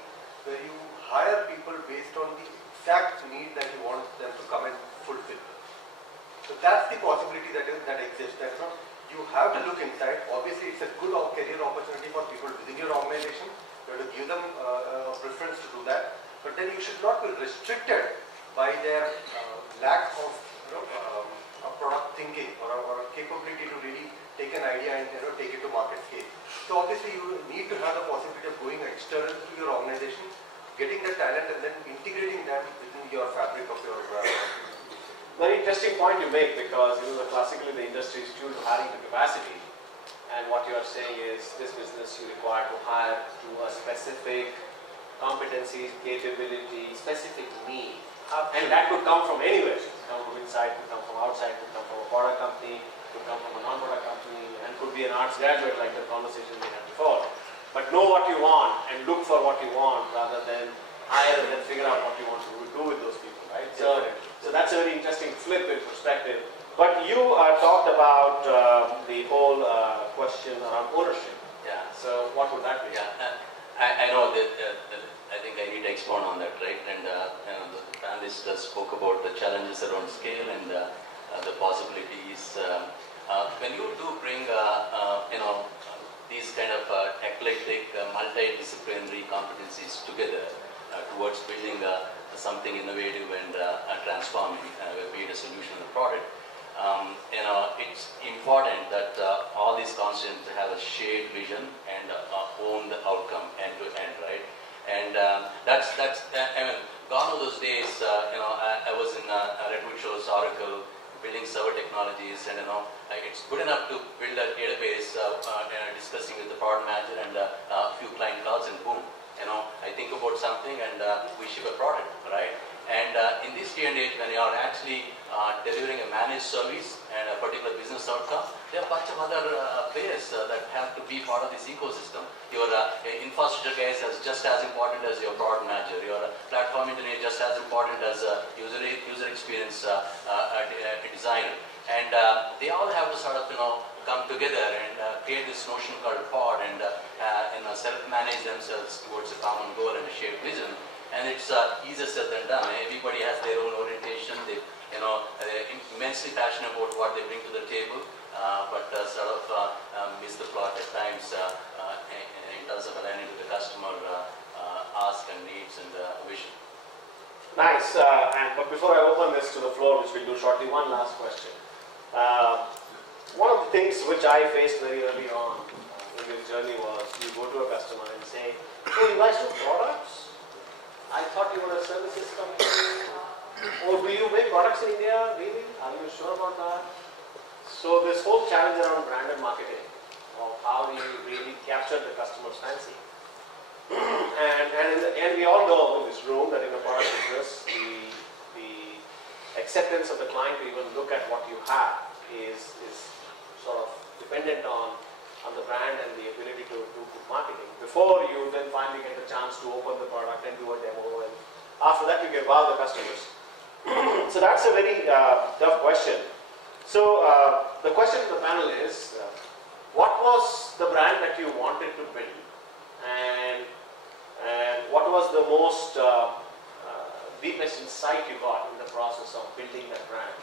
where you hire people based on the exact need that you want them to come and fulfill. So that's the possibility that exists. That you have to look inside. Obviously, it's a good career opportunity for people within your organization. You have to give them a preference to do that. But then you should not be restricted by their lack of product thinking or a capability to really take an idea and take it to market scale. So obviously you need to have the possibility of going external to your organization, getting the talent and then integrating them within your fabric of your Very interesting point you make, because classically the industry is tuned to hiring to capacity, and what you are saying is this business you require to hire to a specific competency, capability, specific need, and that could come from anywhere. It could come from inside, could come from outside, could come from a product company, could come from a non-product company, and could be an arts graduate like the conversation we had before. But know what you want and look for what you want rather than hire and then figure out what you want to do with those people, right? So that's a very interesting flip in perspective. But you talked about the whole question around ownership. Yeah. So what would that be? Yeah. I know that I think I need to expound on that, right? And the panelists spoke about the challenges around scale and the possibilities. When you do bring, these kind of eclectic, multidisciplinary competencies together towards building something innovative and transforming, be it a solution or a product, it's important that all these constants have a shared vision and own the outcome end to end, right? And that's I mean, gone are those days. I was in Redwood Shores, Oracle, building server technologies, and it's good enough to build a database, discussing with the product manager and a few client calls, and boom, I think about something and we ship a product, right? And in this day and age, when you are actually delivering a managed service and a particular business outcome, there are a bunch of other players that have to be part of this ecosystem. Your infrastructure guys is just as important as your product manager. Your platform engineer is just as important as a user experience designer. And they all have to sort of come together and create this notion called pod and self-manage themselves towards a common goal and a shared vision. And it's easier said than done. Everybody has their own orientation. They're immensely passionate about what they bring to the table, but sort of miss the plot at times in terms of aligning to the customer ask and needs and vision. Nice. But before I open this to the floor, which we'll do shortly, one last question. One of the things which I faced very early on in this journey was you go to a customer and say, "Oh, you guys do products? I thought you were a services company. Or do you make products in India? Really? Are you sure about that?" So this whole challenge around brand and marketing, of how do you really capture the customer's fancy? and we all know in this room that in a product business, the acceptance of the client to even look at what you have is sort of dependent on the brand and the ability to do good marketing. Before you then finally get the chance to open the product and do a demo, and after that you get wow the customers. So that's a very tough question. So the question to the panel is, what was the brand that you wanted to build, and what was the most deepest insight you got in the process of building that brand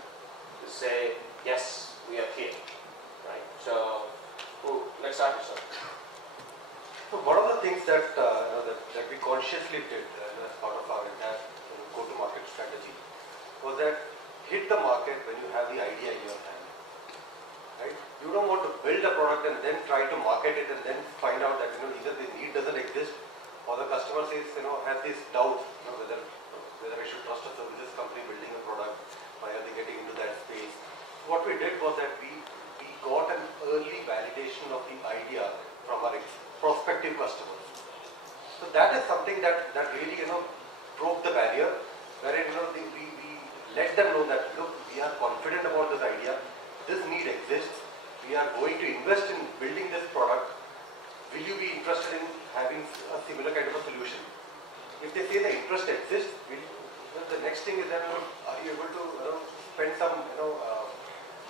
to say, yes, we are here, right? So let's start with something. So one of the things that that we consciously did as part of our entire go-to-market strategy was that hit the market when you have the idea in your hand. Right? You don't want to build a product and then try to market it and then find out that either the need doesn't exist or the customer says has this doubt whether I should trust a services company building a product. Why are they getting into that space? What we did was that we got an early validation of the idea from our prospective customers. So that is something that really broke the barrier, wherein we let them know that look, we are confident about this idea, this need exists, we are going to invest in building this product. Will you be interested in having a similar kind of a solution? If they say the interest exists, the next thing is that are you able to spend some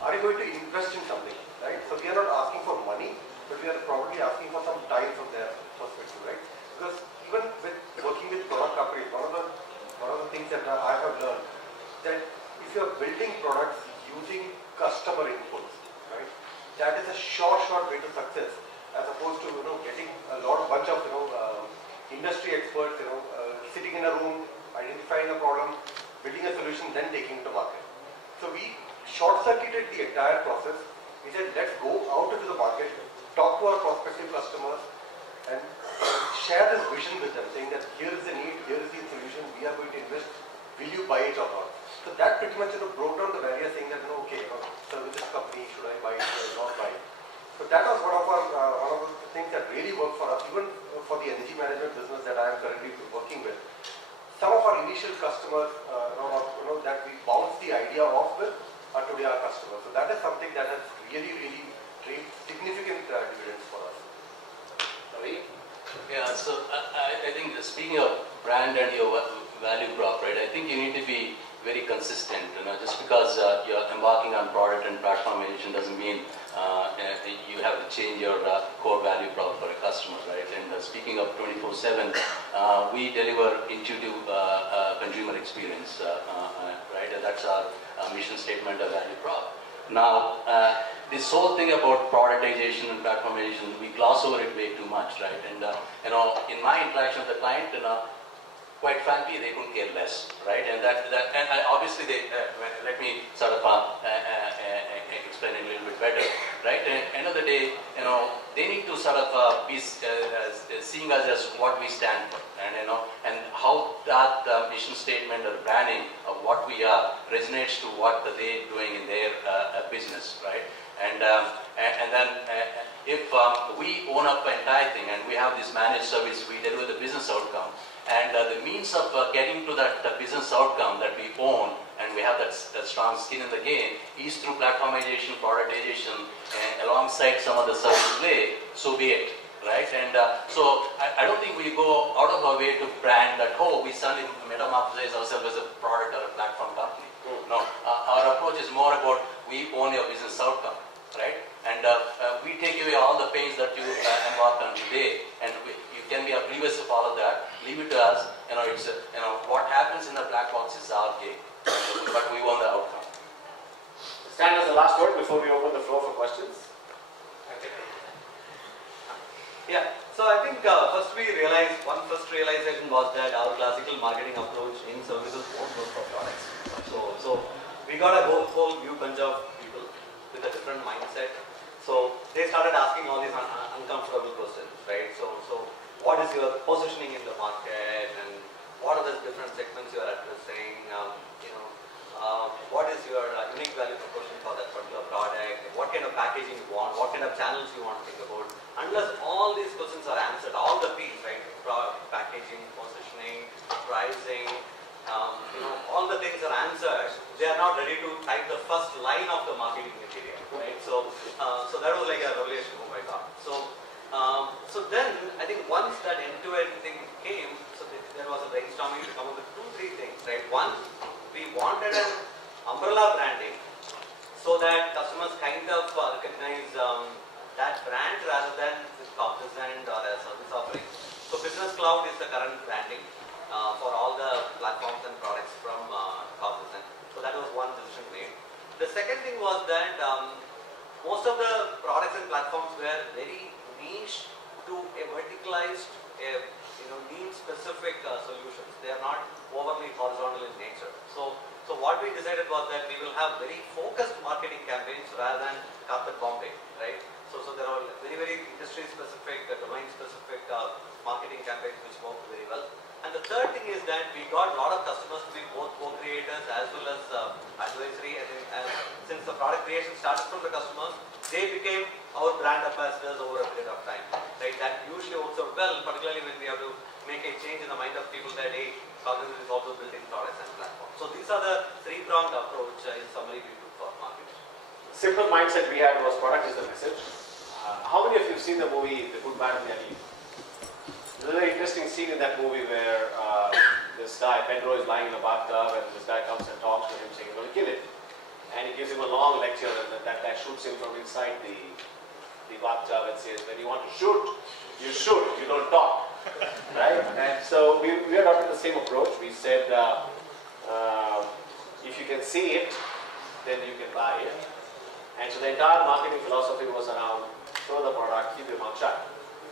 are you going to invest in something, right? So we are not asking for money, but we are probably asking for some time from their perspective, right? Because even with working with product companies, one of the things that I have learned that if you are building products using customer inputs, right, that is a short way to success, as opposed to getting a bunch of industry experts sitting in a room, identifying a problem, building a solution, then taking it to market. So we short-circuited the entire process. We said, let's go out into the market, talk to our prospective customers, and share this vision with them, saying that here is the need, here is the solution, we are going to invest, will you buy it or not? So that pretty much broke down the barrier, saying that okay, services company, should I buy it, should I not buy it? So that was one of the things that really worked for us, even for the energy management business that I am currently working with. Some of our initial customers, that we bounced the idea off with, are today our customers. So that is something that has really created significant dividends for us. Ravi? Yeah, so I think speaking of brand and your value prop, right, I think you need to be very consistent. Just because you're embarking on product and platformization doesn't mean you have to change your core value prop for a customer, right? And speaking of 24/7, we deliver intuitive consumer experience, right? And that's our mission statement of value prop. Now, this whole thing about productization and platformization, we gloss over it way too much, right? And in my interaction with the client, quite frankly, they couldn't care less, right? And obviously, let me sort of explain it a little bit better, right? And at the end of the day, they need to sort of be seeing us as what we stand for, and how that mission statement or branding of what we are resonates to what they're doing in their business, right? And then if we own up the entire thing and we have this managed service, we deliver the business outcome. And the means of getting to that business outcome that we own, and we have that strong skin in the game, is through platformization, productization, and alongside some of the service play, so be it, right? And so I don't think we go out of our way to brand that, we suddenly metamorphosize ourselves as a product or a platform company. No, our approach is more about we own your business outcome, right? And we take away all the pains that you embarked on today, and you can be oblivious of all of that. Leave it to us. It's what happens in the black box is our game, but we want the outcome. Stan has the last word before we open the floor for questions. Yeah. So I think first realization was that our classical marketing approach in services won't work for products. So we got a whole new bunch of people with a different mindset. So they started asking all these uncomfortable questions, right? So what is your positioning in the market, and what are the different segments you are addressing? What is your unique value proposition for that particular product? What kind of packaging you want? What kind of channels you want to think about? Unless all these questions are answered, all the P's, right? Packaging, positioning, pricing, all the things are answered. They are not ready to type the first line of the marketing material, right? So that was like a revelation. Oh my God. So then I think once that end-to-end thing came, so there was a brainstorming to come up with 2-3 things, right? One, we wanted an umbrella branding so that customers kind of recognize that brand rather than with Cognizant or a service offering. So Business Cloud is the current branding for all the platforms and products from Cognizant. So that was one decision made. The second thing was that most of the products and platforms were very niche to a verticalized, need-specific solutions. They are not overly horizontal in nature. So what we decided was that we will have very focused marketing campaigns rather than carpet bombing, right? So there are very industry-specific, domain-specific marketing campaigns which work very well. And the third thing is that we got a lot of customers to be both co-creators as well as advisory. And since the product creation started from the customers, they became our brand ambassadors over a period of time. Right? That usually works out well, particularly when we have to make a change in the mind of people that, hey, Cognizant is also building products and platforms. So these are the 3-pronged approach in summary we took for marketing. Simple mindset we had was product is the message. How many of you have seen the movie The Good, Bad and the Ugly? There's a very interesting scene in that movie where this guy, Pedro, is lying in a bathtub and this guy comes and talks to him saying he's going to kill him. And he gives him a long lecture and that guy shoots him from inside the bathtub and says, when you want to shoot, you shoot, you don't talk. Right? And so we adopted the same approach. We said, if you can see it, then you can buy it. And so the entire marketing philosophy was around show the product, keep your mouth shut.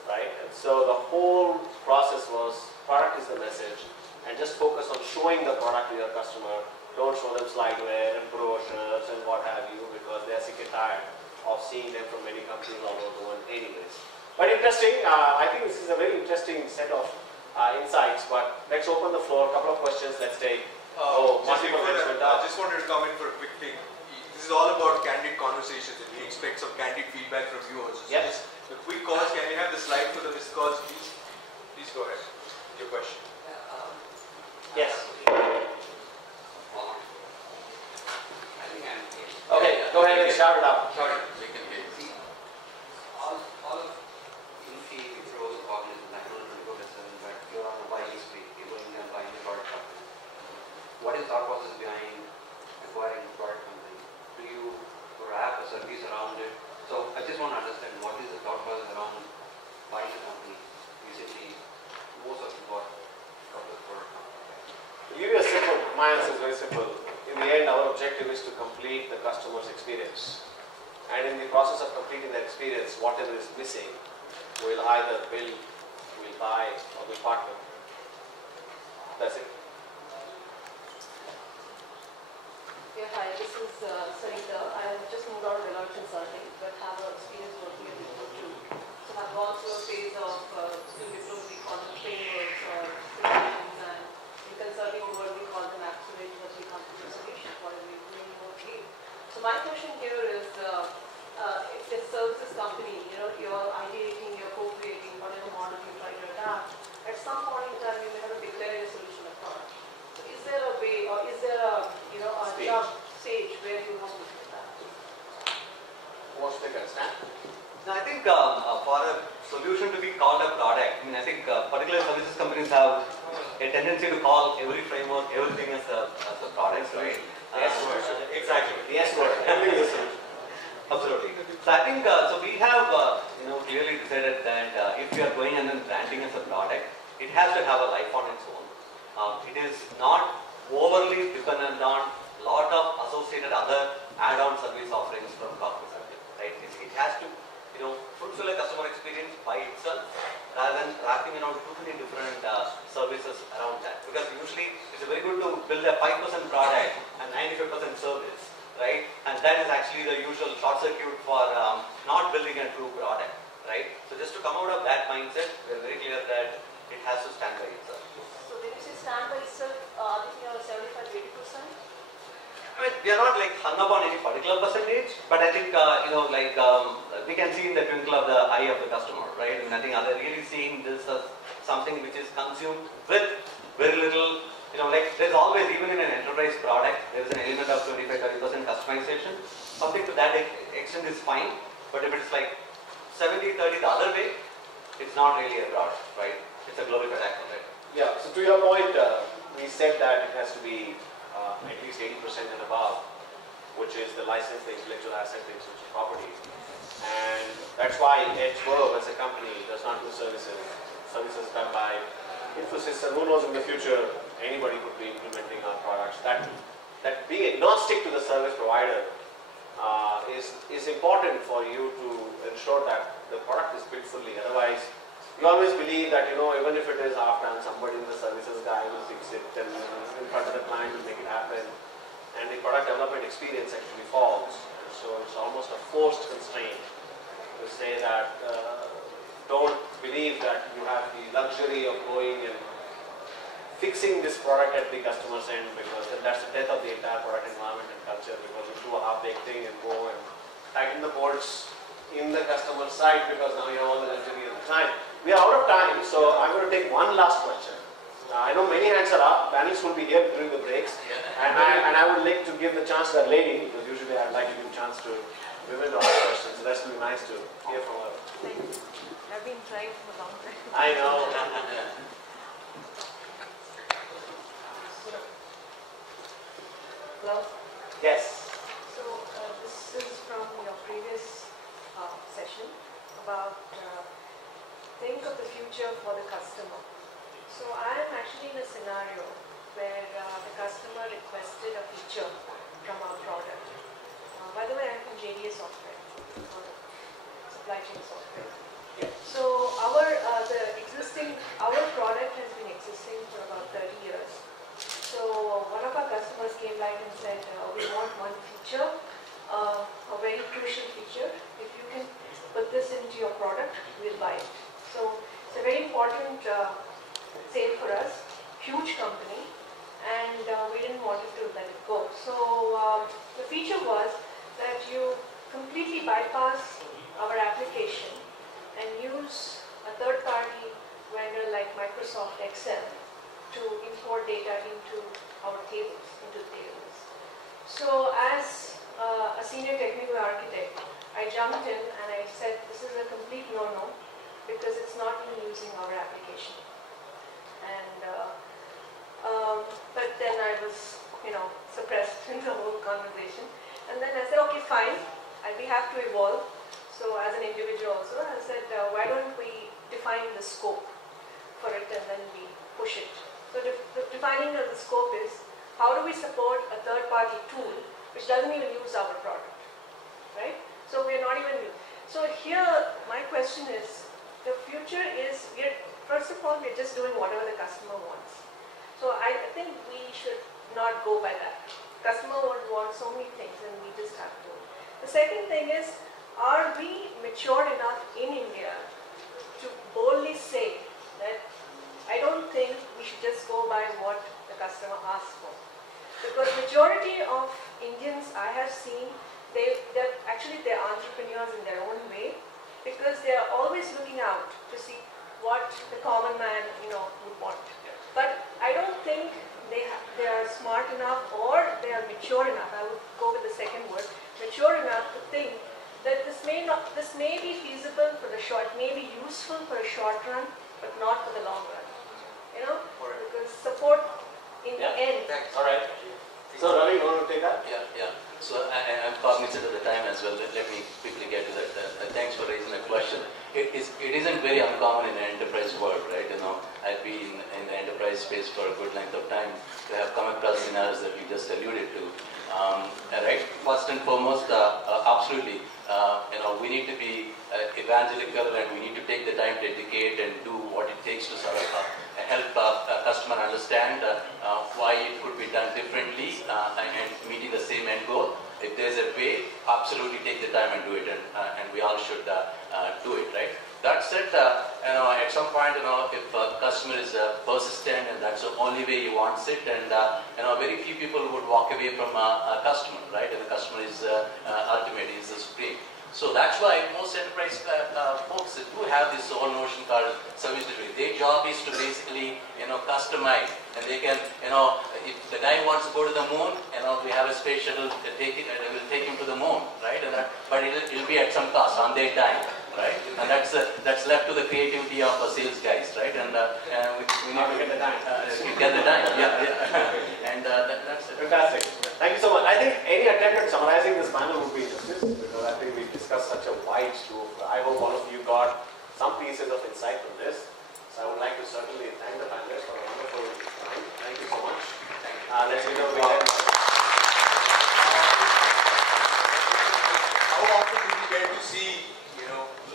Right? And so the whole process was product is the message and just focus on showing showing the product to your customer. Don't show them slideware and brochures and what have you, because they are sick and tired of seeing them from many companies all over the world anyways. But interesting, I think this is a very interesting set of insights, but let's open the floor. A couple of questions, let's take. Just wanted to come in for a quick thing. This is all about candid conversations, and we expect some candid feedback from you also. So Yes. the quick calls, can we have the slide for the missed calls, please? Please go ahead. Your question. Yes. Okay, go ahead and start it up. Sorry, we can hear you. All of Infi, Wipro, Cognizant, I don't know 24/7, but you're on a buying spree. You're going and buying the product company. What is our process behind acquiring the product company? Do you wrap a service around it? So I just want to understand what is the thought process around buying the company. Basically, most of the product company. To give you a simple, my answer is very simple. In the end, our objective is to complete the customer's experience. And in the process of completing that experience, whatever is missing, we'll either build, we'll buy, or we'll partner. That's it. Yeah, hi, this is Sarita. I have just moved out of Deloitte Consulting, but have experience working at Wipro too. So I've gone through a phase of Wipro, we call them frameworks or solutions, and in consulting world we call them accelerated as we come to the solution for we doing more deep. So my question here is, if a services company, you're ideating, you're co-creating whatever model you try to adapt, at some point in time you may have to declare a solution of product. So is there a way, or is there a jump stage where you want to do that? Who wants to take a stand? No, I think for a solution to be called a product, I think particular services companies have a tendency to call every framework, everything as a product, right? Yes, exactly. Yes, word. Everything is a solution. Absolutely. So I think so we have clearly decided that if we are going and then branding as a product, it has to have a life on its own. It is not overly dependent on a lot of associated other add-on service offerings from corporate, right? It has to fulfill a customer experience by itself rather than wrapping around too many different services around that. Because usually it's very good to build a 5% product and 95% service, right? And that is actually the usual short circuit for not building a true product, right? So just to come out of that mindset, we are very clear that it has to stand by itself. So when you say stand by itself, are you are 75-80%? I mean, we are not like hung up on any particular percentage, but I think we can see in the twinkle of the eye of the customer, right? And I think are they really seeing this as something which is consumed with very little, there's always, even in an enterprise product, there is an element of 25-30% customization. Something to that extent is fine, but if it's like 70-30 the other way, it's not really a product, right? It's a glorified acronym. Yeah, so to your point, we said that it has to be at least 80% and above, which is the license, the intellectual asset, the intellectual property. And that's why Edge Verve as a company does not do services. Services done by Infosys, and who knows in the future, anybody could be implementing our products. That being agnostic to the service provider is important for you to ensure that the product is built fully. Otherwise, you always believe that, even if it is half done, somebody in the services guy will fix it and in front of the client will make it happen. And the product development experience actually falls. And so it's almost a forced constraint to say that don't believe that you have the luxury of going and fixing this product at the customer's end, because then that's the death of the entire product environment and culture, because you do a half-baked thing and go and tighten the bolts in the customer side because now you have all the luxury of the time. We are out of time, so I'm going to take one last question. I know many hands are up. Panelists will be here during the breaks, and I would like to give the chance to that lady, because usually I'd like to give a chance to women to ask questions. So that's going to be nice to hear from her. Thank you. I've been trying for a long time. I know. Hello? Yes. So this is from your previous session about think of the future for the customer. So I am actually in a scenario where the customer requested a feature from our product. By the way, I'm from JDA Software, supply chain software. Yeah. So our product has been existing for about 30 years. So customers came back and said, we want one feature, a very crucial feature. If you can put this into your product, we'll buy it. So it's a very important sale for us, huge company, and we didn't want to let it go. So the feature was that you completely bypass our application and use a third-party vendor like Microsoft Excel to import data into our tables, So as a senior technical architect, I jumped in and I said, this is a complete no-no because it's not even using our application. And but then I was, suppressed in the whole conversation. And then I said, okay, fine, we have to evolve. So as an individual also, I said, why don't we define the scope for it and then we push it. So defining the scope is, how do we support a third-party tool which doesn't even use our product, right? So we're not even, so here my question is, the future is, first of all, we're just doing whatever the customer wants. So I think we should not go by that. Customer would want so many things and we just have to. The second thing is, are we matured enough in India to boldly say that I don't think we should just go by what the customer asks for. Because majority of Indians I have seen, they're entrepreneurs in their own way, because they are always looking out to see what the common man would want. But I don't think they are smart enough or they are mature enough. I would go with the second word, mature enough to think that this may be feasible for the short, may be useful for a short run, but not for the long run. Because support in the end. Thanks. All right. So Ravi, you want to take that? Yeah. So I'm cognizant of the time as well. Let me quickly get to that. Thanks for raising the question. It isn't very uncommon in the enterprise world, right? I've been in the enterprise space for a good length of time to have come across scenarios that we just alluded to. Right? First and foremost, absolutely. We need to be evangelical and we need to take the time to educate and do what it takes to sort of help a customer understand why it could be done differently and meeting the same end goal. If there's a way, absolutely take the time and do it, and we all should do it, right? That said, at some point, if the customer is persistent and that's the only way he wants it, and very few people would walk away from a customer, right? And the customer is ultimate, is the supreme. So that's why most enterprise folks do have this whole notion called service delivery. Their job is to basically, customize, and they can, if the guy wants to go to the moon, we have a space shuttle to take it, and it will take him to the moon, right? But it'll be at some cost on their time, right? And that's left to the creativity of sales guys, right? And we need to get the time. Yeah. And that's it. Fantastic. Thank you so much. I think any attempt at summarizing this panel would be injustice, because I think we discussed such a wide scope. I hope all of you got some pieces of insight from this. So I would like to certainly thank the panelists for a wonderful time. Thank you so much. Let's give them a big hand. How often do you get to see,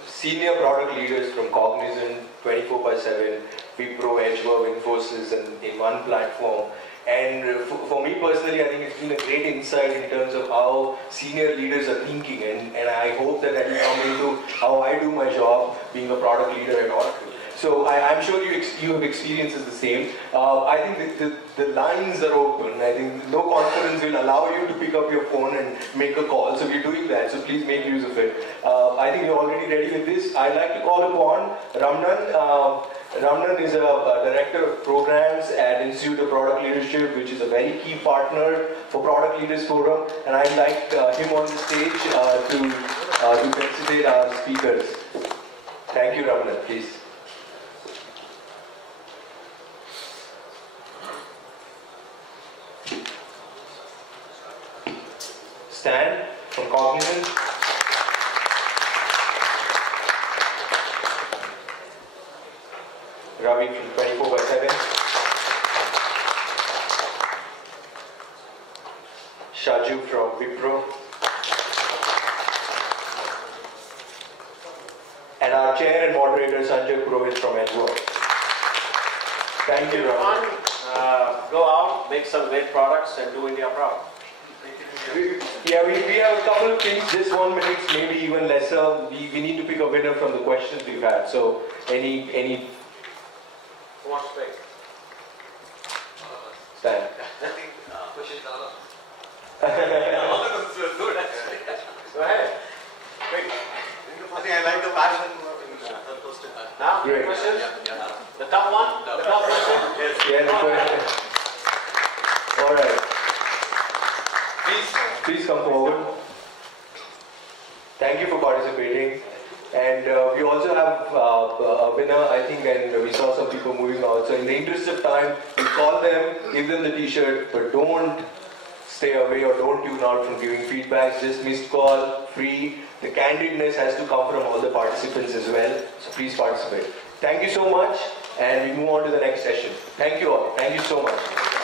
senior product leaders from Cognizant, 24/7, Wipro, Edgewell, Infosys, and in one platform? And for me personally, I think it's been a great insight in terms of how senior leaders are thinking, and I hope that will come into how I do my job being a product leader at Oracle. So I'm sure you have experiences the same. I think the lines are open. I think no conference will allow you to pick up your phone and make a call. So we're doing that. So please make use of it. I think you're already ready with this. I'd like to call upon Ramnan. Ramnan is a director of programs at Institute of Product Leadership, which is a very key partner for Product Leaders Forum. And I'd like him on the stage to felicitate our speakers. Thank you, Ramnan. Please. Stan from Cognizant. Ravi from 24/7. Shaju from Wipro. And our chair and moderator Sanjay Purohit from Edgewell. Thank you, Ravi. go out, make some great products, and do India proud. We have a couple of things, just 1 minute, maybe even lesser. We need to pick a winner from the questions we've had. So, any Who wants to pick? Stan. Questions all of All of us were good, actually. Go ahead. Quick. I think I like the passion in posted. Now, Great. questions? The top one? The top question? Yes. Yeah, the question. All right. Please come forward. Thank you for participating. And we also have a winner, I think, and we saw some people moving out. So in the interest of time, we call them, give them the t-shirt, but don't stay away or don't tune out from giving feedback. Just missed call, free. The candidness has to come from all the participants as well. So please participate. Thank you so much, and we move on to the next session. Thank you all. Thank you so much.